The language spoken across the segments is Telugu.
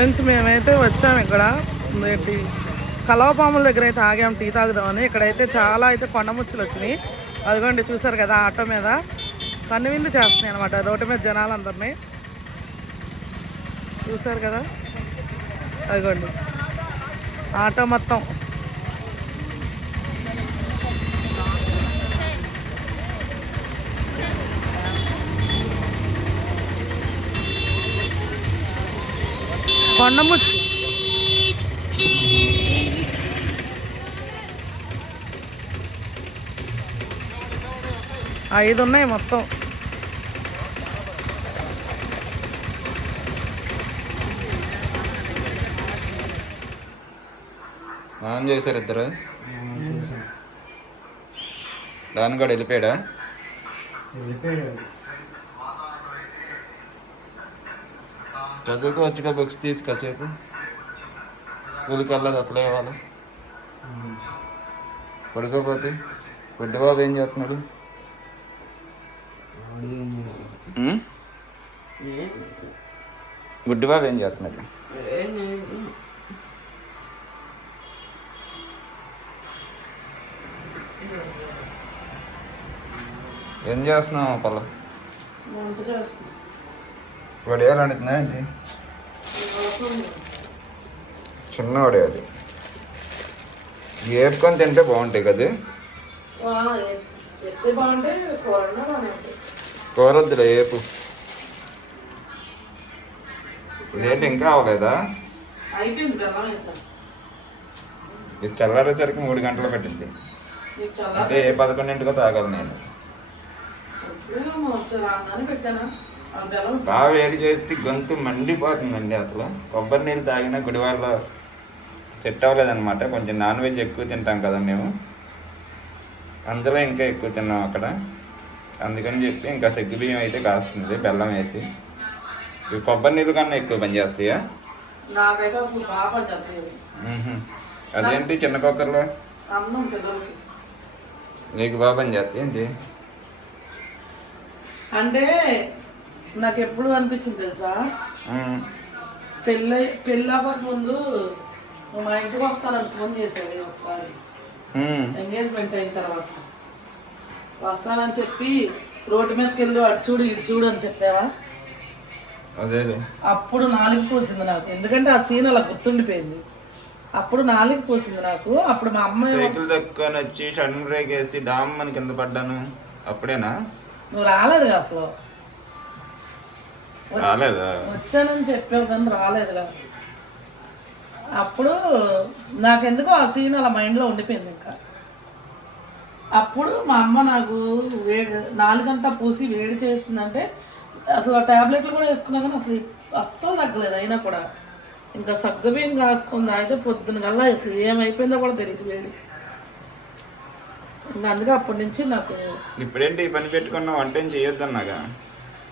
ఫ్రెండ్స్ మేమైతే వచ్చాము ఇక్కడ. ఏంటి? కలవపాముల దగ్గర అయితే ఆగాం టీ తాగుదామని. ఇక్కడైతే చాలా అయితే కొండముచ్చులు వచ్చినాయి అదిగోండి చూసారు కదా ఆటో మీద. కన్నువిందు చేస్తున్నాయి అనమాట రోడ్డు మీద జనాలందరినీ. చూసారు కదా? అదిగోండి. ఆటో మొత్తం. కొండముచ్చు. ఐదు ఉన్నాయి మొత్తం. స్నానం చేశారు ఇద్దరు? దాని కూడా వెళ్ళిపోయాడా. చదువుకోవచ్చుగా బుక్స్ తీసి కాసేపు స్కూల్కి వెళ్ళదు అట్లా ఇవ్వాలి పడుకోపోతే గుడ్డి బాబు ఏం చేస్తున్నాడు? ఉం? గుడ్డి బాబు ఏం చేస్తున్నాడు? ఏం చేస్తున్నావు పల్ల వడియాలు ఏంటి? చిన్న వడియాలు. వేపుకొని తింటే బాగుంటాయి కదా? ఎత్తే బాగుంటే కూరన్నా బాగుంటాయి. కూర వద్దులే ఏపు. ఇదేంటి ఇంకా అవ్వలేదా? ఇది చల్లారేసరికి మూడు గంటలు పెట్టింది. అంటే ఏ పదకొండింటికో తాగాలి నేను. పెట్టానా? బాగా వేడి చేస్తే గొంతు మండిపోతుందండి అసలు. కొబ్బరి నీళ్ళు తాగినా గుడివాళ్ళ సెట్ అవ్వలేదన్నమాట. కొంచెం నాన్ వెజ్ ఎక్కువ తింటాం కదా మేము. అందులో ఇంకా ఎక్కువ తిన్నాం అక్కడ. అందుకని చెప్పి ఇంకా సెగ్గు బియ్యం అయితే కాస్తుంది బెల్లం వేసి. ఇవి కొబ్బరి నీళ్ళు కన్నా ఎక్కువ పనిచేస్తాయా. అదేంటి చిన్న కుక్కర్లో? నీకు బాగా పనిచేస్తాయి ఏంటి? అంటే నాకు ఎప్పుడు అనిపించింది తెలుసా. పెళ్ళి పెళ్ళి అవ్వక ముందు మా ఇంటికి వస్తానని ఫోన్ చేశాడు ఒకసారి. ఎంగేజ్మెంట్ అయిన తర్వాత. వస్తానని చెప్పి రోడ్డు మీదకి వెళ్ళి అటు చూడు ఇటు చూడు అని చెప్పావా? అదేలే. అప్పుడు నాలుగు పూసింది నాకు. ఎందుకంటే ఆ సీన్ అలా గుర్తుండిపోయింది. అప్పుడు నాలుగు పూసింది నాకు. అప్పుడు మా అమ్మాయి సైకిల్ దక్కుని వచ్చి షన్ బ్రేక్ వేసి డామ్ అని కింద పడ్డాను. అప్పుడేనా? నువ్వు రాలేదుగా అసలు. రాలేదా? వచ్చానని చెప్పావు కానీ రాలేదుగా అప్పుడు నాకెందుకో ఆ సీన్ అలా మైండ్లో ఉండిపోయింది ఇంకా. అప్పుడు మా అమ్మ నాకు వేడి నాలుగంతా పూసి వేడి చేస్తుందంటే అసలు ఆ ట్యాబ్లెట్లు కూడా వేసుకున్నా కానీ అసలు అస్సలు తగ్గలేదు అయినా కూడా. ఇంకా సగ్గుబియ్యం కాసుకుంది అయితే పొద్దున కల్లా అసలు ఏమైపోయిందో కూడా తెలియదు వేడి. ఇంకా అందుకే అప్పటి నుంచి నాకు ఇప్పుడేంటి పని పెట్టుకున్నా వంట ఏం చేయొద్దన్నాగా?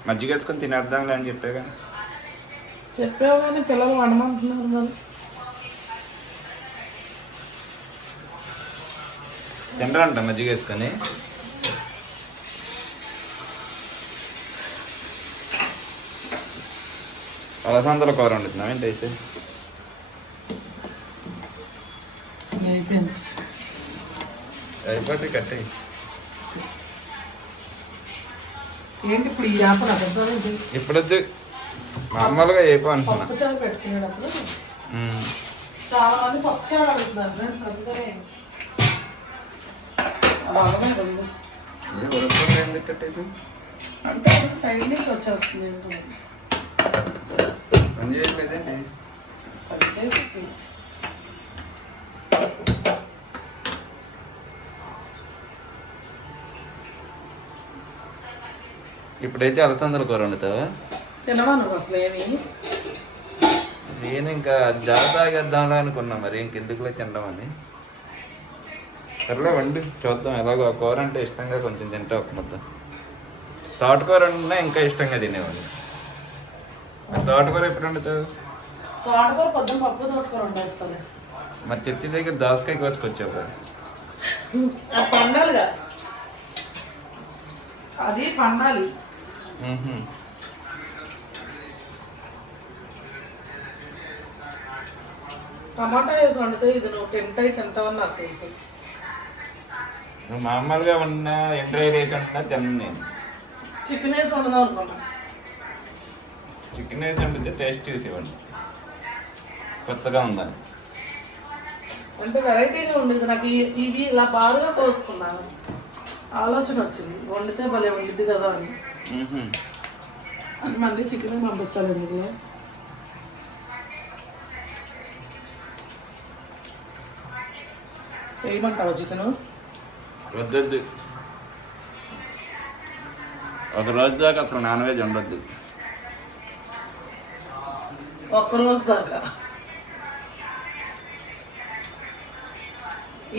మజ్జిగ వేసుకొని తినేద్దాంలే అని చెప్పాగా చెప్పావు కానీ పిల్లలు వండమంటున్నారు మరి. తినరంట మజ్జిగ వేసుకొని అలసందల కూర వండుతున్నాం ఏంటి అయితే? అయిపోయింది. అయిపోతే కట్టే ఏంటి ఇప్పుడు ఈ చేపలు అబద్ధాలు? ఇప్పుడొద్దు మామూలుగా అయిపో అంటున్నా పప్పు చారు పెట్టుకునేటప్పుడు. చాలా మంది పప్పు చారు అడుగుతున్నారు ఫ్రెండ్స్ అందుకనే. ఏ అంటే సైడ్ నుంచి వచ్చేస్తుంది. పని చేయట్లేదేంటి అది చేసి ఇప్పుడైతే అలసందల కూర వండుతావా? తినవా నువ్వు అసలు ఏమి? నేను ఇంకా జాగ్రత్త తాగేద్దాంలే అనుకున్నా మరి ఇంకెందుకులే తినడం సర్లే వండి చూద్దాం. ఎలాగో ఆ కూర అంటే ఇష్టంగా కొంచెం తింటా ఒక ముద్ద. తోటకూర వండినా ఇంకా ఇష్టంగా తినేవాళ్ళు ఆ తోటకూర ఎప్పుడు వండుతావు? తోటకూర పొద్దున్న పప్పు తోటకూర వండేస్తుంది మరి చర్చి దగ్గర దోసకాయ కోసుకొచ్చావు కదా అది పండాలిగా. అది పండాలి. టమాటా వేసి వండితే ఇది నువ్వు టెంట్ అయి తింటావని నాకు తెలుసు. నువ్వు మామూలుగా ఉన్న ఎండ్రై లేకుండా తిన్నాను నేను. చికెన్ వేసి వండుదాం అనుకున్నా చికెన్ వేసి వండితే టేస్ట్ ఇవ్వండి కొత్తగా ఉందని అంటే వెరైటీగా ఉండేది. నాకు ఇవి ఇలా బారుగా కోసుకున్నాను. ఆలోచన వచ్చింది. వండితే భలే వండిద్ది కదా అని. అని మళ్ళీ చికెన్ పంపించాలి ఎందుకు వేయమంటావా చికెను? వద్దొద్దు. ఒక రోజు దాకా అసలు నాన్ వెజ్ ఉండొద్దు. ఒక్క రోజు దాకా.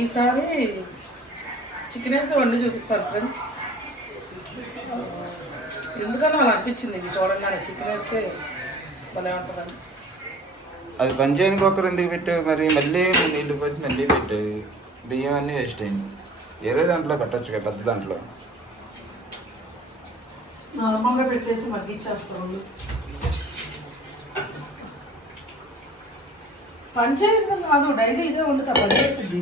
ఈసారి చికెన్ వేసి వండి చూపిస్తాను ఫ్రెండ్స్ ఎందుకని అలా అనిపించింది? ఇది చూడంగానే చికెన్ వేస్తే భలే ఉంటుందని. అది పంచాయనికి ఒకరు ఎందుకు పెట్టావు? మరి మళ్ళీ నీళ్ళు పోసి మళ్ళీ పెట్టావు బియ్యం అన్నీ వేస్ట్ అయింది. వేరే దాంట్లో పెట్టచ్చు కదా పెద్ద దాంట్లో. నార్మల్గా పెట్టేసి మగ్గిచ్చేస్తాం వాళ్ళు. పంచాయతీ కాదు డైలీ ఇదే వండుతా పనిచేసింది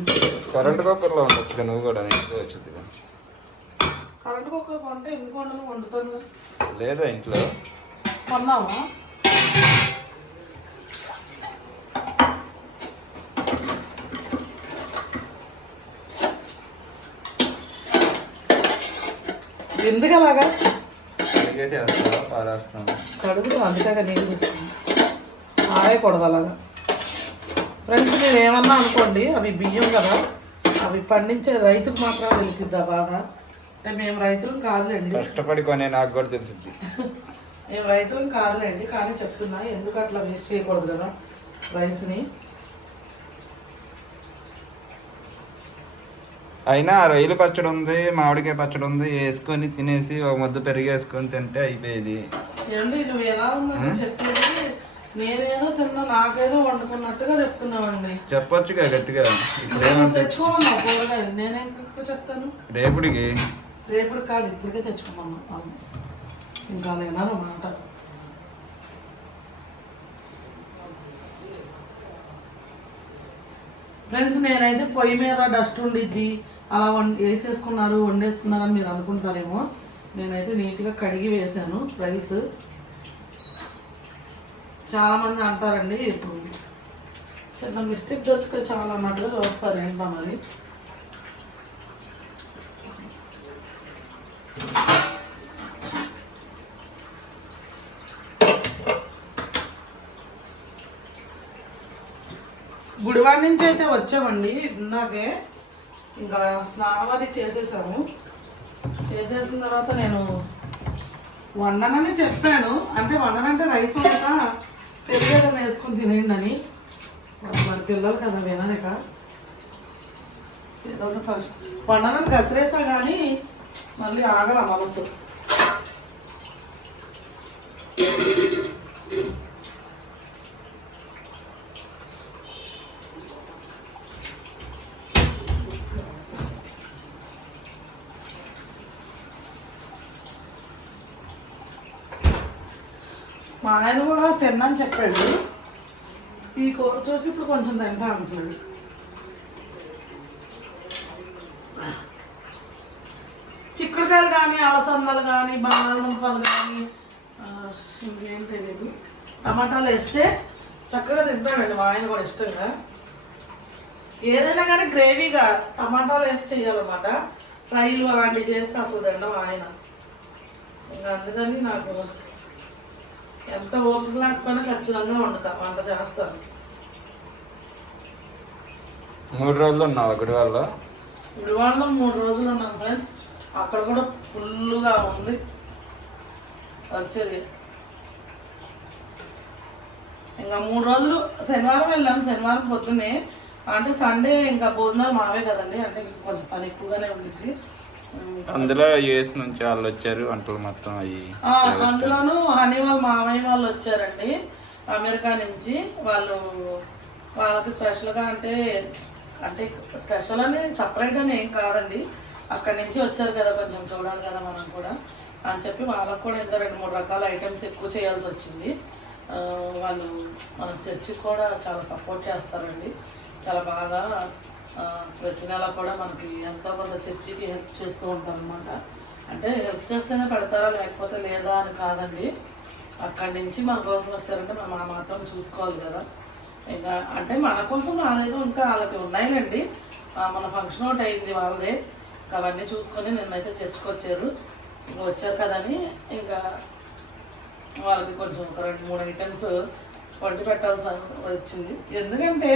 కరెంట్ కుక్కర్లో ఉండొచ్చు కదా నువ్వు కూడా ఇంట్లో వచ్చింది ఎందుకు వండను? వండుతాను. లేదా ఇంట్లో? కొన్నావా ఎందుకు అలాగా కడుగులు అందుకే ఆరేయకూడదు అలాగా. ఫ్రెండ్స్ మీరు ఏమన్నా అనుకోండి అవి బియ్యం కదా అవి పండించే రైతుకు మాత్రం తెలిసిద్దా బాగా? అంటే మేము రైతులం కాదులేండి. కష్టపడి కొనే నాకు కూడా తెలిసింది మేము రైతులం కాదులేండి కానీ చెప్తున్నా ఎందుకు అట్లా వేస్ట్ చేయకూడదు కదా రైస్ని అయినా రొయ్యలు పచ్చడి ఉంది మామిడికాయ పచ్చడి ఉంది వేసుకొని తినేసి ఒక ముద్ద పెరిగి వేసుకొని తింటే అయిపోయేది. ఏమండి నువ్వు ఎలా ఉందని చెప్పేది? నేనేదో తిన్నా నాకేదో వండుకున్నట్టుగా చెప్తున్నావండి. చెప్పొచ్చుగా గట్టిగా. ఇప్పుడు ఏమంటే తెచ్చుకోమన్నావు కూరగాయలు నేనేం చెప్తాను? రేపుడికి రేపు కాదు ఇప్పటికే తెచ్చుకోమన్నా ఇంకా లేనారు మాట ఫ్రెండ్స్ నేనైతే పొయ్యి మీద డస్ట్ ఉండిద్ది. అలా వం వేసేసుకున్నారు వండేసుకున్నారని మీరు అనుకుంటారేమో. నేనైతే నీట్గా కడిగి వేసాను రైస్ చాలామంది అంటారండి ఇప్పుడు చిన్న మిస్టేక్ దొరికితే చాలా అన్నట్టుగా చూస్తారు ఏంటో మరి. గుడివాడ నుంచి అయితే వచ్చామండి. ఇందాకే ఇంకా స్నానం అది చేసేసాము. చేసేసిన తర్వాత నేను వండనని చెప్పాను. అంటే వండనంటే రైస్ వండక పెరిగేదో వేసుకుని తినేయండి అని. మరి పిల్లలు కదా వినలేక. ఏదో ఫస్ట్ వండనని గసిరేసా కానీ మళ్ళీ ఆగల మనసు. మా ఆయన కూడా తిన్నాను చెప్పాడు. ఈ కూర చూసి ఇప్పుడు కొంచెం తింటా అంటున్నాడు. చిక్కుడుకాయలు కానీ అలసందలు కానీ బంగాళదుంపలు కానీ ఇంకేం తెలియదు టమాటాలు వేస్తే చక్కగా తింటాడండి మా ఆయన కూడా ఇష్టంగా. ఏదైనా కానీ గ్రేవీగా టమాటాలు వేసి చేయాలన్నమాట. ఫ్రైలు అలాంటివి చేస్తే అసలు తినడం ఆయన. ఇంకా అందుకని నాకు ఎంత ఓపిక లేకపోయినా ఖచ్చితంగా వండుతా వంట చేస్తాను. మూడు రోజులు ఉన్నావు గుడివాళ్ళలో గుడివాడలో మూడు రోజులు ఉన్నాం ఫ్రెండ్స్. అక్కడ కూడా ఫుల్గా ఉంది. వచ్చేది. ఇంకా మూడు రోజులు శనివారం వెళ్ళాం. శనివారం పొద్దున్నే అంటే సండే ఇంకా భోజనాలు మావే కదండి అంటే కొంచెం పని ఎక్కువగానే ఉండిద్ది. అందులో యుఎస్ నుంచి వాళ్ళు వచ్చారు వంటలు మొత్తం అవి అందులోనూ హనీ వాళ్ళ మామయ్య వాళ్ళు వచ్చారండి అమెరికా నుంచి. వాళ్ళు వాళ్ళకి స్పెషల్గా అంటే అంటే స్పెషల్ అని సపరేట్ అని ఏం కాదండి. అక్కడి నుంచి వచ్చారు కదా కొంచెం చూడాలి కదా మనం కూడా అని చెప్పి వాళ్ళకు కూడా ఇంకా రెండు మూడు రకాల ఐటమ్స్ ఎక్కువ చేయాల్సి వచ్చింది. వాళ్ళు మన చర్చికి కూడా చాలా సపోర్ట్ చేస్తారండి. చాలా బాగా ప్రతి నెల కూడా మనకి ఎంతో కొంత చర్చికి హెల్ప్ చేస్తూ ఉంటారు అనమాట అంటే హెల్ప్ చేస్తేనే పెడతారా లేకపోతే లేదా అని కాదండి. అక్కడి నుంచి మన కోసం వచ్చారంటే మనం ఆ మాత్రం చూసుకోవాలి కదా. ఇంకా అంటే మన కోసం రాలేదు ఇంకా వాళ్ళకి ఉన్నాయిలేండి. మన ఫంక్షన్ ఒకటి అయింది వాళ్ళదే. అవన్నీ చూసుకొని నిన్నైతే చర్చకు వచ్చారు వచ్చారు కదని ఇంకా వాళ్ళకి కొంచెం ఒక రెండు మూడు ఐటమ్స్ వండి పెట్టాల్సి వచ్చింది. ఎందుకంటే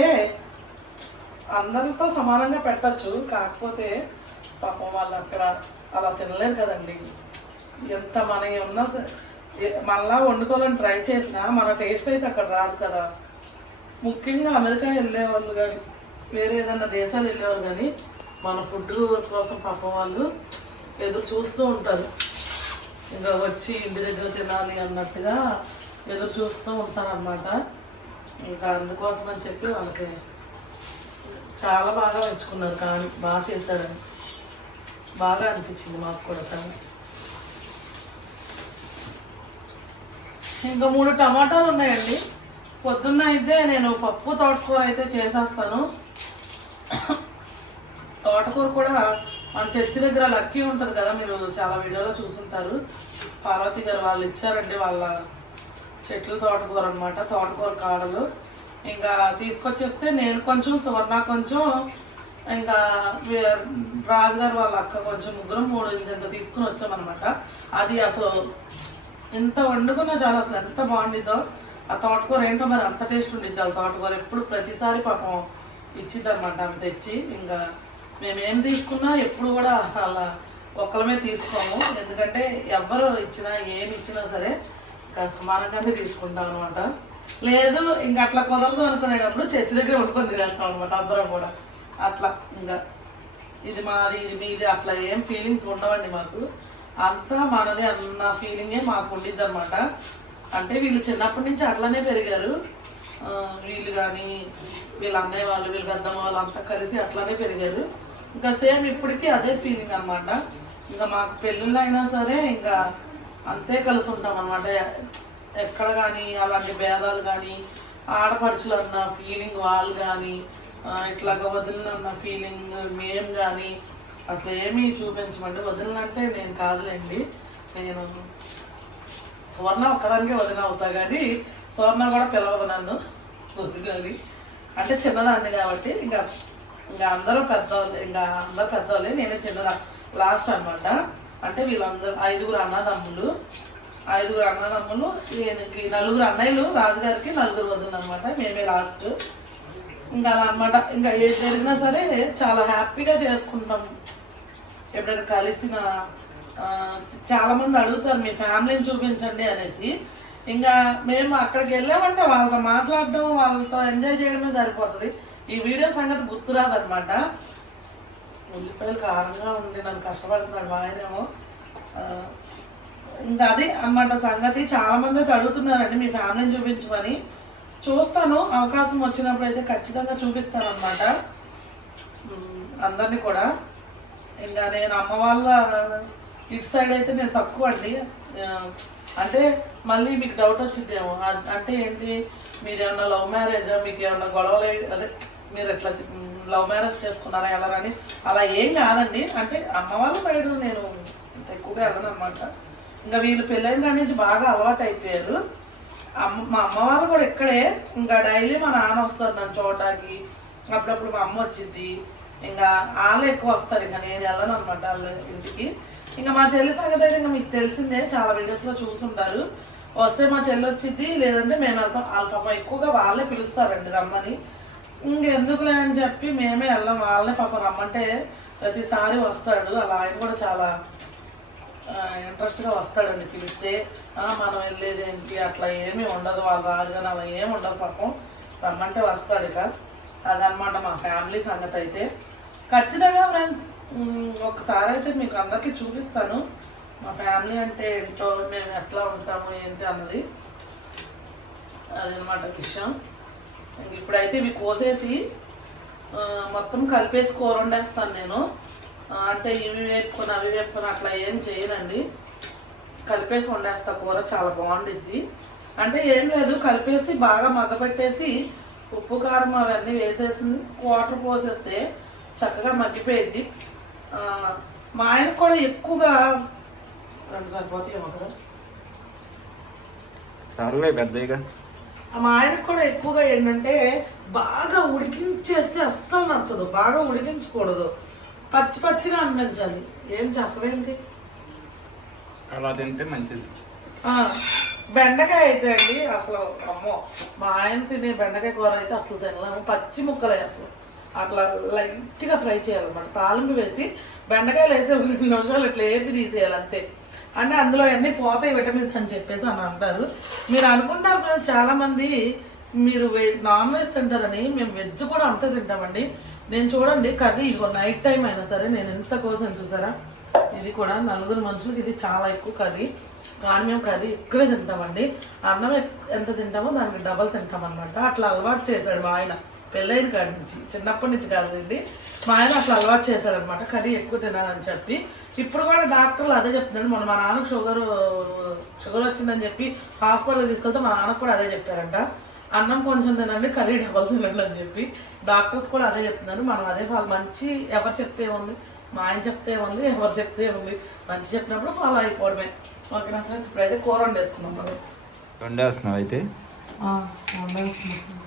అందరితో సమానంగా పెట్టచ్చు. కాకపోతే పాపం వాళ్ళు అక్కడ అలా తినలేరు కదండి. ఎంత మన ఉన్నా సరే మళ్ళా వండుకోవాలని ట్రై చేసినా మన టేస్ట్ అయితే అక్కడ రాదు కదా. ముఖ్యంగా అమెరికా వెళ్ళేవాళ్ళు కానీ వేరే ఏదైనా దేశాలు వెళ్ళేవాళ్ళు కానీ మన ఫుడ్ కోసం పాపం వాళ్ళు ఎదురు చూస్తూ ఉంటారు. ఇంకా వచ్చి ఇంటి దగ్గర తినాలి అన్నట్టుగా ఎదురు చూస్తూ ఉంటారనమాట ఇంకా అందుకోసం అని చెప్పి వాళ్ళకి చాలా బాగా మెచ్చుకున్నారు. కానీ బాగా చేశారని. బాగా అనిపించింది మాకు కూడా చాలా. ఇంకా మూడు టమాటాలు ఉన్నాయండి. పొద్దున్న అయితే నేను పప్పు తోటకూర అయితే చేసేస్తాను. తోటకూర కూడా మన చర్చి దగ్గర లక్కీ ఉంటుంది కదా మీరు చాలా వీడియోలో చూసుంటారు. పార్వతి గారు వాళ్ళు ఇచ్చారండి వాళ్ళ చెట్లు తోటకూర అనమాట తోటకూర కాడలు. ఇంకా తీసుకొచ్చేస్తే నేను కొంచెం సువర్ణ కొంచెం ఇంకా రాజుగారు వాళ్ళ అక్క కొంచెం ముగ్గురం మూడు ఇంత తీసుకుని వచ్చామన్నమాట. అది అసలు ఎంత వండుకున్నా చాలా అసలు ఎంత బాగుండిద్దో. ఆ తోటకూర ఏంటో మరి అంత టేస్ట్ ఉండిద్ది ఆ తోటకూర ఎప్పుడు ప్రతిసారి పాపం ఇచ్చిద్దనమాట ఆమె తెచ్చి. ఇంకా మేము ఏం తీసుకున్నా ఎప్పుడు కూడా అలా ఒక్కలమే తీసుకోము. ఎందుకంటే ఎవ్వరు ఇచ్చినా ఏమి ఇచ్చినా సరే సమానంగానే తీసుకుంటాం అనమాట లేదు ఇంక అట్లా కుదరదు అనుకునేటప్పుడు చర్చి దగ్గర వండుకొని తినేస్తాం అనమాట అందరం కూడా. అట్లా ఇంకా. ఇది మాది ఇది మీది అట్లా ఏం ఫీలింగ్స్ ఉండవండి మాకు. అంతా మనదే అన్న ఫీలింగే మాకు ఉండిద్ది అనమాట అంటే వీళ్ళు చిన్నప్పటి నుంచి అట్లానే పెరిగారు. వీళ్ళు కానీ వీళ్ళ అన్నయ్య వాళ్ళు వీళ్ళ పెద్దమ్మ వాళ్ళు అంతా కలిసి అట్లానే పెరిగారు. ఇంకా సేమ్ ఇప్పటికీ అదే ఫీలింగ్ అనమాట ఇంకా మాకు పెళ్ళిళ్ళు అయినా సరే ఇంకా అంతే కలిసి ఉంటాం అనమాట ఎక్కడ కానీ అలాంటి భేదాలు కానీ ఆడపడుచులు అన్న ఫీలింగ్ వాళ్ళు కానీ ఇట్లాగ వదిలినన్న ఫీలింగ్ మేము కానీ అసలు ఏమీ చూపించమండి. వదిలినంటే నేను కాదులేండి. నేను సువర్ణ ఒక్కదానికే వదిన అవుతా కానీ సువర్ణ కూడా పిలవదు నన్ను. వదిలి అంటే చిన్నదాన్ని కాబట్టి ఇంకా ఇంకా అందరూ పెద్దవాళ్ళు ఇంకా అందరు పెద్దవాళ్ళే నేనే చిన్నదా లాస్ట్ అనమాట అంటే వీళ్ళందరూ ఐదుగురు అన్నదమ్ములు. ఐదుగురు అన్నదమ్ములు ఈయనకి నలుగురు అన్నయ్యలు రాజుగారికి నలుగురు వదులు అనమాట మేమే లాస్ట్ ఇంకా అలా అనమాట ఇంకా ఏది జరిగినా సరే చాలా హ్యాపీగా చేసుకుంటాం. ఎప్పుడైనా కలిసిన చాలామంది అడుగుతారు మీ ఫ్యామిలీని చూపించండి అనేసి. ఇంకా మేము అక్కడికి వెళ్ళామంటే వాళ్ళతో మాట్లాడడం వాళ్ళతో ఎంజాయ్ చేయడమే సరిపోతుంది. ఈ వీడియో సంగతి గుర్తురాదనమాట ఉల్లిపాయలు కారంగా ఉంది నన్ను కష్టపడుతున్నాడు బాగానేమో ఆయనేమో ఇంకా అది అన్నమాట సంగతి. చాలామంది అయితే అడుగుతున్నారండి మీ ఫ్యామిలీని చూపించమని. చూస్తాను అవకాశం వచ్చినప్పుడు అయితే ఖచ్చితంగా చూపిస్తాను అనమాట అందరినీ కూడా. ఇంకా నేను అమ్మ వాళ్ళ ఇటు సైడ్ అయితే నేను తక్కువ అండి. అంటే మళ్ళీ మీకు డౌట్ వచ్చిందేమో అంటే ఏంటి మీరు ఏమన్నా లవ్ మ్యారేజా? మీకు ఏమన్నా గొడవలు అదే మీరు ఎట్లా లవ్ మ్యారేజ్ చేసుకున్నారా వెళ్ళరని అలా ఏం కాదండి. అంటే అమ్మ వాళ్ళ సైడ్ నేను అంత ఎక్కువగా వెళ్ళను అనమాట ఇంకా వీళ్ళు పెళ్ళైన దాని నుంచి బాగా అలవాటు అయిపోయారు అమ్మ మా అమ్మ వాళ్ళు కూడా ఇక్కడే. ఇంకా డైలీ మా నాన్న వస్తారు నన్ను చూడటానికి. అప్పుడప్పుడు మా అమ్మ వచ్చింది ఇంకా వాళ్ళు ఎక్కువ వస్తారు ఇంకా నేను వెళ్ళను అనమాట వాళ్ళ ఇంటికి. ఇంకా మా చెల్లి సంగతి అయితే ఇంకా మీకు తెలిసిందే చాలా వీడియోస్లో చూసుంటారు. వస్తే మా చెల్లి వచ్చింది లేదంటే మేము వెళ్తాం. వాళ్ళ పాపం ఎక్కువగా వాళ్ళే పిలుస్తారండి రమ్మని. ఇంకెందుకులే అని చెప్పి మేమే వెళ్ళాం వాళ్ళనే పాపం రమ్మంటే ప్రతిసారి వస్తాడు. అలా ఆయన కూడా చాలా ఇంట్రెస్ట్గా వస్తాడండి. పిలిస్తే మనం వెళ్ళేది ఏంటి అట్లా ఏమీ ఉండదు. వాళ్ళు రాదు కానీ అలా ఏమి ఉండదు పాపం. రమ్మంటే వస్తాడు ఇక. అదనమాట మా ఫ్యామిలీ సంగతి అయితే. ఖచ్చితంగా ఫ్రెండ్స్ ఒకసారి అయితే మీకు అందరికీ చూపిస్తాను. మా ఫ్యామిలీ అంటే ఏంటో మేము ఎట్లా ఉంటాము ఏంటి అన్నది. అదనమాట విషయం. ఇప్పుడైతే ఇవి కోసేసి మొత్తం కలిపేసి కూర వండేస్తాను నేను. అంటే ఇవి వేపుకొని అవి వేపుకొని అట్లా ఏం చేయనండి. కలిపేసి వండేస్తా. కూర చాలా బాగుండిద్ది. అంటే ఏం లేదు కలిపేసి బాగా మగ్గపెట్టేసి ఉప్పు కారం అవన్నీ వేసేసింది. వాటర్ పోసేస్తే చక్కగా మగ్గిపోయింది మా ఆయనకు కూడా ఎక్కువగా రెండు సరిపోతాయి కదా. పెద్దగా మా ఆయనకు కూడా ఎక్కువగా ఏంటంటే బాగా ఉడికించేస్తే అస్సలు నచ్చదు బాగా ఉడికించకూడదు. పచ్చి పచ్చిగా అనిపించాలి. ఏం చెప్పవేంటి? అలా తింటే మంచిది. బెండకాయ అయితే అండి అసలు అమ్మో మా ఆయన తినే బెండకాయ కూర అయితే అసలు తినలేము. పచ్చి ముక్కలే అసలు. అట్లా లైట్గా ఫ్రై చేయాలన్నమాట. తాలింపు వేసి బెండకాయలు వేసి ఒక రెండు నిమిషాలు ఇట్లా ఏపి తీసేయాలి అంతే. అంటే అందులో అన్నీ పోతాయి విటమిన్స్ అని చెప్పేసి అని అంటారు. మీరు అనుకుంటారు ఫ్రెండ్స్ చాలామంది మీరు నాన్ వెజ్ తింటారని మేము వెజ్ కూడా అంతే తింటామండి. నేను చూడండి కర్రీ ఇదిగో నైట్ టైం అయినా సరే నేను ఎంత కోసం చూసారా? ఇది కూడా నలుగురు మనుషులకి ఇది చాలా ఎక్కువ కర్రీ. కానీ మేము కర్రీ ఇక్కడే తింటామండి. అన్నం ఎంత తింటామో దానికి డబల్ తింటాం అనమాట అట్లా అలవాటు చేశాడు మా ఆయన. పెళ్ళైన కాడి నుంచి చిన్నప్పటి నుంచి కాదండి. మా ఆయన అట్లా అలవాటు చేశాడు అనమాట కర్రీ ఎక్కువ తినాలని చెప్పి. ఇప్పుడు కూడా డాక్టర్లు అదే చెప్తున్నాడు మొన్న మా నాన్నకు షుగర్ షుగర్ వచ్చిందని చెప్పి హాస్పిటల్కి తీసుకెళ్తే మా నాన్నకు కూడా అదే చెప్పారంట. అన్నం కొంచెం తినండి కర్రీ డబల్ తినండి అని చెప్పి. డాక్టర్స్ కూడా అదే చెప్తున్నారు. మనం అదే ఫాలో మంచి ఎవరు చెప్తే ఉంది మా ఆయన చెప్తే ఉంది ఎవరు చెప్తే ఉంది మంచి చెప్పినప్పుడు ఫాలో అయిపోవడమే. ఓకేనా ఫ్రెండ్స్? ఇప్పుడైతే కూర వండేసుకున్నాం మనం. వండేస్తున్నావు అయితే?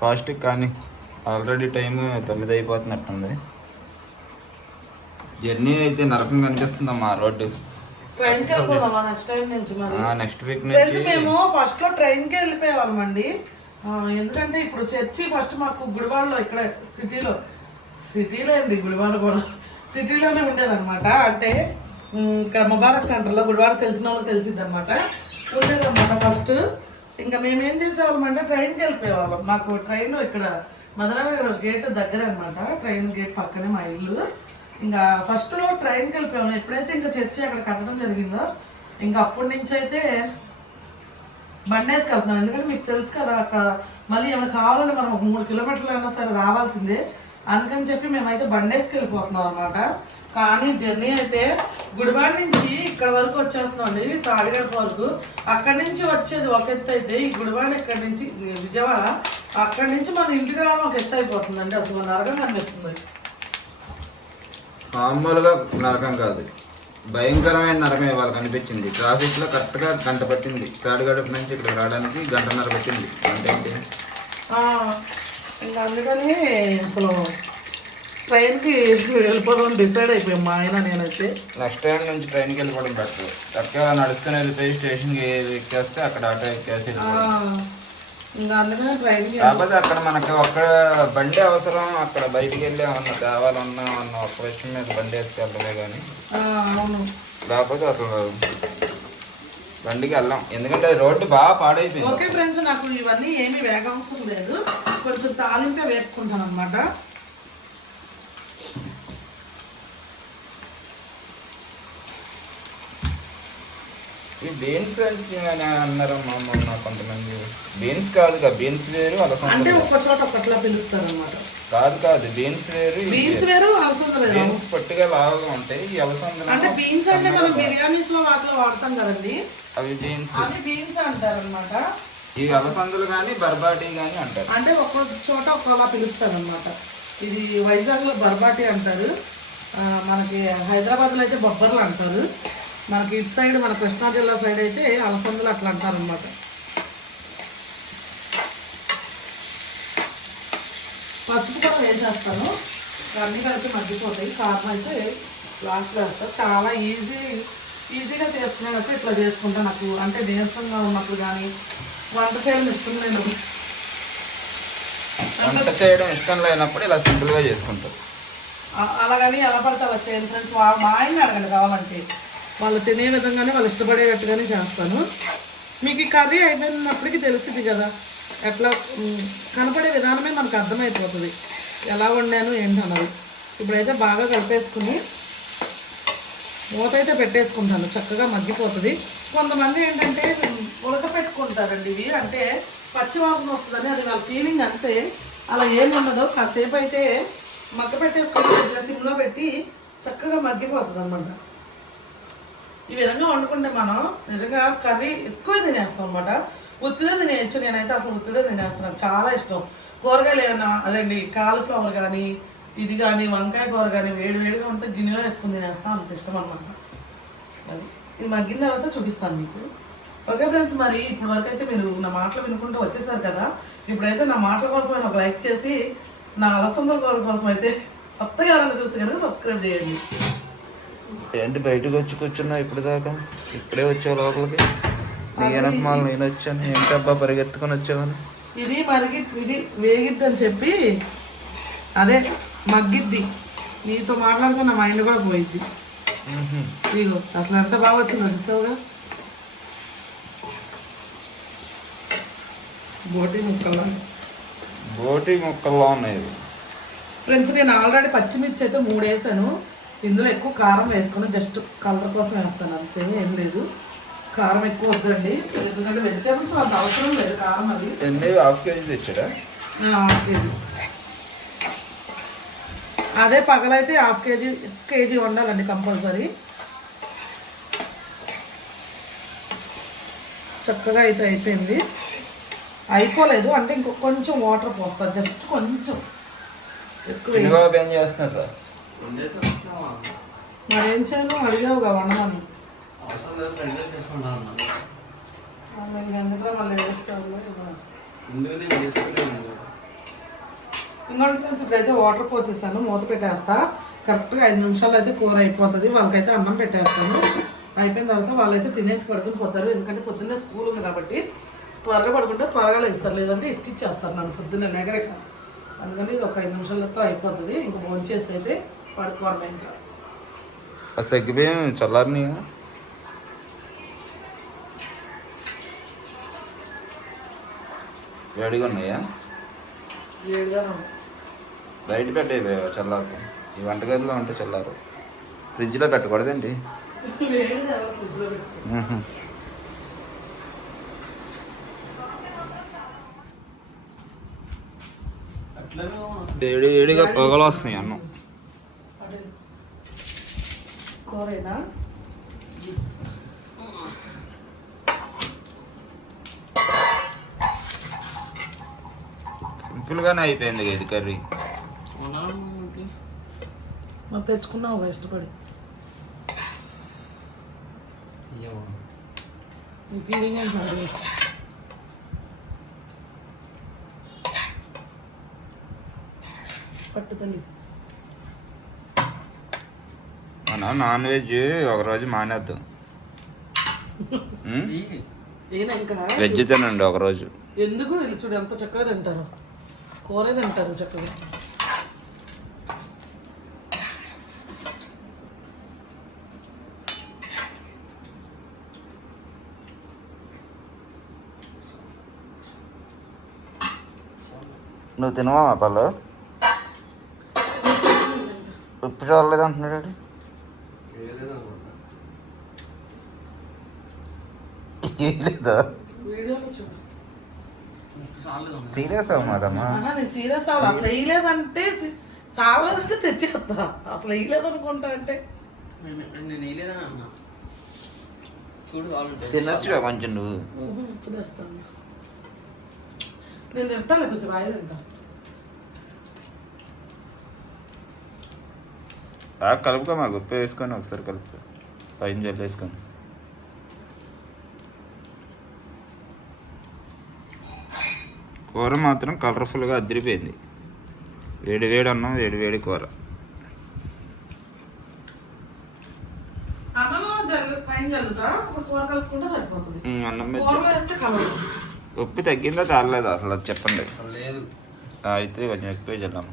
ఫాస్ట్ కానీ ఆల్రెడీ టైం తొమ్మిది అయిపోతున్నట్టుంది. జర్నీ అయితే నరకం కనిపిస్తుందమ్మా రోడ్డు. ట్రైన్కి వెళ్ళిపోదామా నెక్స్ట్ టైం నుంచి మరి. నెక్స్ట్ వీక్ నుంచి. మేము ఫస్ట్లో ట్రైన్కి వెళ్ళిపోయేవాళ్ళమండి. ఎందుకంటే ఇప్పుడు చర్చి ఫస్ట్ మాకు గుడివాడలో ఇక్కడ సిటీలో. సిటీలో అండి గుడివాడ కూడా. సిటీలోనే ఉండేదన్నమాట. అంటే ఇక్కడ ముబారక్ సెంటర్లో గుడివాడ తెలిసిన వాళ్ళకి తెలిసిద్ది అనమాట ఉండేదన్నమాట ఫస్ట్ ఇంకా మేము ఏం చేసేవాళ్ళం అంటే ట్రైన్కి వెళ్ళిపోయేవాళ్ళం. మాకు ట్రైన్ ఇక్కడ మదనగర్ గేట్ దగ్గర అనమాట ట్రైన్ గేట్ పక్కనే మా ఇల్లు. ఇంకా ఫస్ట్లో ట్రైన్కి వెళ్ళిపోయాము ఎప్పుడైతే ఇంకా చర్చి అక్కడ కట్టడం జరిగిందో ఇంకా అప్పటి నుంచి అయితే బండి వేసుకెళ్తున్నాను ఎందుకంటే మీకు తెలుసు కదా మళ్ళీ ఏమైనా కావాలంటే మనం ఒక మూడు కిలోమీటర్లు అయినా సరే రావాల్సిందే. అందుకని చెప్పి మేమైతే బండేసుకెళ్ళిపోతున్నాం అనమాట కానీ జర్నీ అయితే గుడివాడ నుంచి ఇక్కడ వరకు వచ్చేస్తున్నాం అండి తాడిగడప వరకు. అక్కడి నుంచి వచ్చేది ఒక ఎత్తు అయితే ఈ గుడివాడ ఇక్కడ నుంచి విజయవాడ అక్కడి నుంచి మన ఇంటికి రావడం ఒక ఎత్తు అయిపోతుందండి అసలు నరకం అనిపిస్తుంది మామూలుగా నరకం కాదు. భయంకరమైన నరకం ఇవాళ కనిపించింది ట్రాఫిక్లో కరెక్ట్గా గంట పట్టింది. తాడిగడప నుంచి ఇక్కడ రావడానికి గంటన్నర పట్టింది. అంటే ఇంకా అందుకని అసలు ట్రైన్కి వెళ్ళిపోదాం డిసైడ్ అయిపోయాం మా ఆయన నేనైతే. నెక్స్ట్ టైం నుంచి ట్రైన్కి వెళ్ళిపోవడం బెటర్. చక్కగా నడుచుకుని వెళ్ళిపోయి స్టేషన్కి ఎక్కేస్తే అక్కడ ఆటో ఎక్కేసి. ఇంకా అందుకని ట్రైన్కి కాకపోతే అక్కడ మనకి ఒక్క బండి అవసరం అక్కడ బయటికి వెళ్ళి ఏమన్నా తేవాలన్నా అన్న ఒక్క విషయం మీద బండి వేసుకెళ్ళలే కానీ అవును. లేకపోతే అసలు బండికి వెళ్ళాం ఎందుకంటే అది రోడ్డు బాగా పాడైపోయింది. ఓకే ఫ్రెండ్స్ నాకు ఇవన్నీ ఏమీ వేగవసరం లేదు. కొంచెం తాలింపే వేపుకుంటాను అనమాట ఈ బీన్స్ అని అన్నారమ్మా మొన్న కొంతమంది. బీన్స్ కాదుగా బీన్స్ వేరు అలసంద అంటే. ఒక్క చోట ఒకట్లా పిలుస్తారు అనమాట కాదు కాదు బీన్స్ వేరు బీన్స్ వేరు. వేరు అలసంద వేరు బీన్స్ పొట్టిగా లావుగా ఉంటాయి ఈ అలసందలు అంటే బీన్స్ అంటే మనం బిర్యానీస్లో వాటిలో వాడతాం కదండి. అవి బీన్స్. అవి బీన్స్ అంటారు అనమాట ఇవి అలసందలు కానీ బర్బాటి కానీ అంటారు. అంటే ఒక్కొక్క చోట ఒక్కోలా పిలుస్తారు అనమాట ఇది వైజాగ్లో బర్బాటి అంటారు. ఆ, మనకి హైదరాబాద్లో అయితే బొబ్బర్లు అంటారు. మనకి ఇటు సైడ్ మన కృష్ణా జిల్లా సైడ్ అయితే అలసందలు అట్లా అంటారు అనమాట పసుపు కూడా వేసేస్తాను అన్నీ కలిపి మగ్గిపోతాయి. కారం అయితే లాస్ట్లో వేస్తాను చాలా ఈజీ ఈజీగా చేసుకునేటప్పుడు ఇట్లా చేసుకుంటా నాకు. అంటే నీరసంగా ఉన్నప్పుడు కానీ వంట చేయడం ఇష్టం లేదు. వంట చేయడం ఇష్టం లేనప్పుడు ఇలా సింపుల్గా చేసుకుంటారు అలాగని ఎలా పడితే అలా చేయను ఫ్రెండ్స్. మా ఆయన్ని అడగండి కావాలంటే. వాళ్ళు తినే విధంగానే వాళ్ళు ఇష్టపడేటట్టుగానే చేస్తాను. మీకు ఈ కర్రీ అయిపోయినప్పటికీ తెలిసింది కదా. ఎట్లా కనపడే విధానమే మనకు అర్థమైపోతుంది. ఎలా వండాను ఏంటన్నది ఇప్పుడైతే బాగా కలిపేసుకుని మూత అయితే పెట్టేసుకుంటాను. చక్కగా మగ్గిపోతుంది. కొంతమంది ఏంటంటే ఉడకపెట్టుకుంటారండి ఇవి. అంటే పచ్చివాసన వస్తుందని అది వాళ్ళ ఫీలింగ్ అంతే. అలా ఏం ఉండదు. కాసేపు అయితే మగ్గ పెట్టేసుకొని సిమ్లో పెట్టి చక్కగా మగ్గిపోతుంది అనమాట ఈ విధంగా వండుకుంటే మనం నిజంగా కర్రీ ఎక్కువ తినేస్తాం అనమాట ఉత్తిదే తినేయచ్చు. నేనైతే అసలు ఉత్తిదే తినేస్తున్నాను. చాలా ఇష్టం. కూరగాయలు ఏమన్నా అదండి కాలీఫ్లవర్ కానీ ఇది కానీ వంకాయ కూర కానీ వేడి వేడిగా ఉంటే గిన్నెలో వేసుకుని తినేస్తాను అంత ఇష్టం అనమాట ఇది మగ్గిన తర్వాత చూపిస్తాను మీకు. ఓకే ఫ్రెండ్స్ మరి ఇప్పుడు వరకు అయితే మీరు నా మాటలు వినుకుంటూ వచ్చేసారు కదా. ఇప్పుడైతే నా మాటల కోసం ఒక లైక్ చేసి నా అలసందల కూర కోసం అయితే కొత్తగా ఎవరైనా చూసి కనుక సబ్స్క్రైబ్ చేయండి. ఏంటి బయటకు వచ్చి కూర్చున్నా ఇప్పుడు దాకా ఇప్పుడే వచ్చావు లోపలికి? నీ వెనక మాల నేను వచ్చాను. ఏంటబ్బా పరిగెత్తుకొని వచ్చావని? ఇది మరిగి ఇది వేగిద్ది అని చెప్పి అదే మగ్గిద్ది. నీతో మాట్లాడితే నా మైండ్ కూడా పోయిద్ది. ఇగో అసలు ఎంత బాగా వచ్చిందో చూస్తావుగా? బోటి ముక్కలు? బోటి ముక్కల్లో ఉన్నాయి. ఫ్రెండ్స్ నేను ఆల్రెడీ పచ్చిమిర్చి అయితే మూడు వేసాను ఇందులో ఎక్కువ కారం వేసుకుని జస్ట్ కలర్ కోసం వేస్తాను అంతే ఏం లేదు. కారం ఎక్కువ వద్దండి. ఎందుకంటే వెజిటేబుల్స్ అంత అవసరం లేదు కారం అది. ఎన్ని హాఫ్ కేజీ తెచ్చాడా? Half KG. అదే పగలైతే హాఫ్ కేజీ కేజీ వండాలండి కంపల్సరీ. చక్కగా అయితే అయిపోయింది. అయిపోలేదు అంటే ఇంకో కొంచెం వాటర్ పోస్తారు జస్ట్ కొంచెం. ఎక్కువ ఏం చేస్తున్నారు? మరేం చేయాలో అడిగావుగా వండమని అవసరం లేదు ఫ్రెండ్ చేసుకుంటా అన్నా మళ్ళీ ఎందుకు మళ్ళీ వేస్తావు ఎందుకు నేను చేసుకున్నాను ఇంకోటి ఫ్రెండ్స్ ఇప్పుడైతే వాటర్ పోసేసాను మూత పెట్టేస్తా కరెక్ట్గా ఐదు నిమిషాలు అయితే కూర అయిపోతుంది వాళ్ళకైతే అన్నం పెట్టేస్తాను అయిపోయిన తర్వాత వాళ్ళైతే తినేసి పడుకుని పోతారు ఎందుకంటే పొద్దున్నే స్కూల్ ఉంది కాబట్టి త్వరగా పడుకుంటే త్వరగా లేస్తారు లేదంటే ఇసుకిచ్చేస్తారు నన్ను పొద్దున్నే లేగరేక అందుకని ఇది ఒక ఐదు నిమిషాలతో అయిపోతుంది ఇంకా భోంచేసి అయితే పడుకోవడం ఇంకా ఆ సగ్గిపోయి చల్లారిని వేడిగా ఉన్నాయా. బయట పెట్టే చల్లారు ఈ వంటగదిలో ఉంటే చల్లారు. ఫ్రిడ్జ్లో పెట్టకూడదండి వేడి వేడిగా పొగలు వస్తున్నాయి అన్నం అదే కూరేనా సింపుల్గానే అయిపోయింది కదా ఇది కర్రీ. మరి తెచ్చుకున్నావు ఇష్టపడి. అయ్యో నీ ఫీలింగ్ ఏంటి? నాన్ వెజ్ ఒకరోజు మానేద్దాం. వెజ్ తినండి ఒకరోజు ఎందుకు వీళ్ళు చూడు ఎంత చక్కగా తింటారు. కూరే తింటారు చక్కగా. నువ్వు తినవా పళ్ళు? ఉప్పు చూడలేదు అంటున్నాడు సీరియస్ అవ్వమాదమ్మా సీరియస్ అవ్వాలి? అసలు వేయలేదంటే సావలేదంటే తెచ్చేస్తా అసలు వేయలేదనుకుంటా అంటే. నేను వేయలేదని అన్నా. తినొచ్చుగా కొంచెం నువ్వు. నేను తింటాను కొంచెం బాగా తింటా. బాగా కలుపుకో మాకు ఉప్పు వేసుకొని ఒకసారి కలుపుకో. పైన జల్లేసుకొని కూర మాత్రం కలర్ఫుల్గా అదిరిపోయింది. వేడి వేడి అన్నం వేడి వేడి కూర. జల్లు అన్నం ఉప్పు తగ్గిందా చాలలేదు అసలు అది చెప్పండి. అసలు లేదు. ఆ, అయితే కొంచెం ఎక్కువ చల్లాము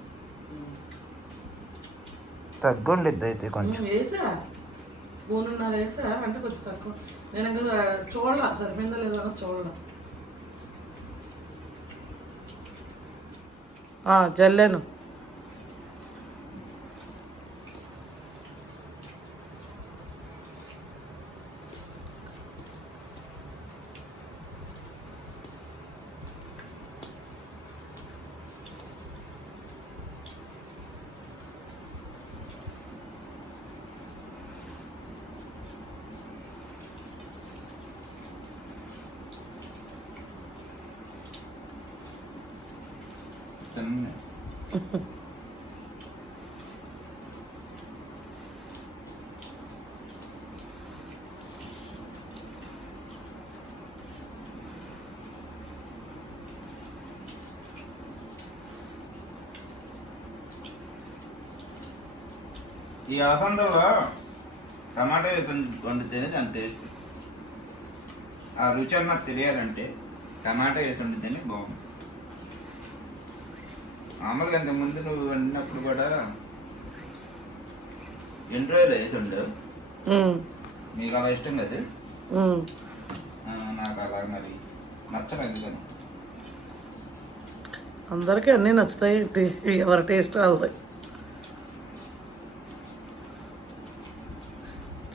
తగ్గుండిద్ది అయితే కొంచెం వేసా? స్పూన్ ఉన్నారు వేసా? అంటే కొంచెం తక్కువ. నేను ఇంకా చూడలా సరిపోయిందా లేదా చూడలా. జల్లాను. ఈ ఆసంలో టమాటా వేసుకొని వండితేనే దాని టేస్ట్. ఆ రుచి అన్నది తెలియాలంటే టమాటా వేసి వండితేనే బాగుంది. మామూలుగా ఇంతకుముందు నువ్వు వండినప్పుడు కూడా ఎండ్రాయిల్ వేసి ఉండవు మీకు అలా ఇష్టం కదా? నాకు అలా మరి నచ్చదు అందుకని. అందరికీ అన్నీ నచ్చుతాయి ఎవరి టేస్ట్ వాళ్ళది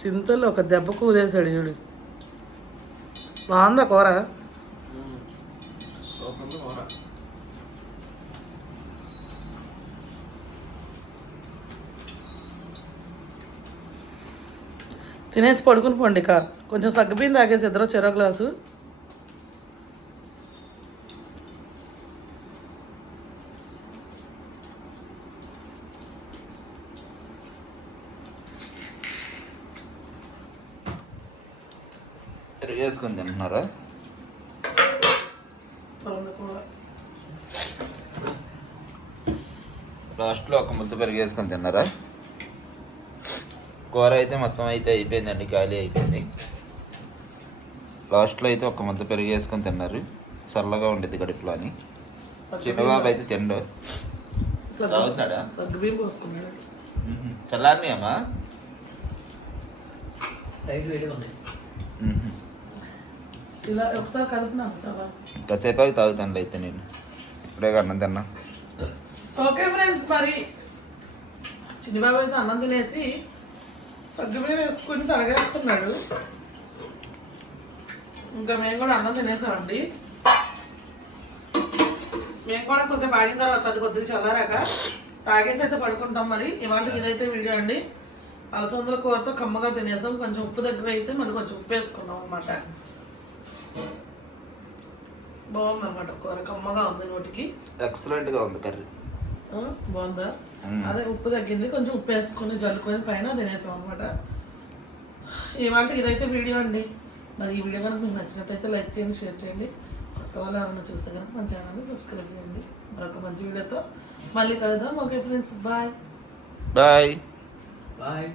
చింతలు ఒక దెబ్బ కూదేశాడు చూడు. బాగుందా కూర? తినేసి పడుకుని పండి ఇక కొంచెం సగ్గుబియ్యం తాగేసి ఇద్దరు చెరో గ్లాసు పెరుగు వేసుకొని తింటున్నారా ముద్ద పెరుగు వేసుకొని తిన్నారా? కూర అయితే మొత్తం అయితే అయిపోయిందండి ఖాళీ అయిపోయింది. లాస్ట్లో అయితే ఒక ముద్ద పెరుగు వేసుకొని తిన్నారు చల్లగా ఉండేది కడుపులో అని చిన్నబాబు అయితే తిండు. పోసుకున్నాడు. చల్లారిని అమ్మా కాసేపు తాగుతాను అయితే నేను. ఇప్పుడే అన్నం తిన్నా. ఓకే ఫ్రెండ్స్ మరి చిన్నబాబు అయితే అన్నం తినేసి సగ్గుబియ్యం వేసుకుని తాగేస్తున్నాడు. ఇంకా మేము కూడా అన్నం తినేసామండి. మేము కూడా కొంచెం ఆగిన తర్వాత అది కొద్దిగా చల్లారాక తాగేసి అయితే పడుకుంటాం మరి. ఇవాళ ఇదైతే వీడియో అండి. అలసందల కూరతో కమ్మగా తినేసాం. కొంచెం ఉప్పు దగ్గర అయితే మనం కొంచెం ఉప్పు వేసుకున్నాం అనమాట బాగుందన్నమాట కూర. కమ్మగా ఉంది నోటికి. ఎక్సలెంట్గా ఉంది కర్రీ. బాగుందా. అదే ఉప్పు తగ్గింది కొంచెం ఉప్పు వేసుకొని జల్లుకొని పైన తినేసాం అనమాట ఇవాళ ఇదైతే వీడియో అండి. మరి ఈ వీడియో కనుక మీకు నచ్చినట్టయితే లైక్ చేయండి షేర్ చేయండి. కొత్త వాళ్ళు ఎవరైనా చూస్తే కనుక మన ఛానల్ని సబ్స్క్రైబ్ చేయండి. మరొక మంచి వీడియోతో మళ్ళీ కలుద్దాం. Okay friends bye bye bye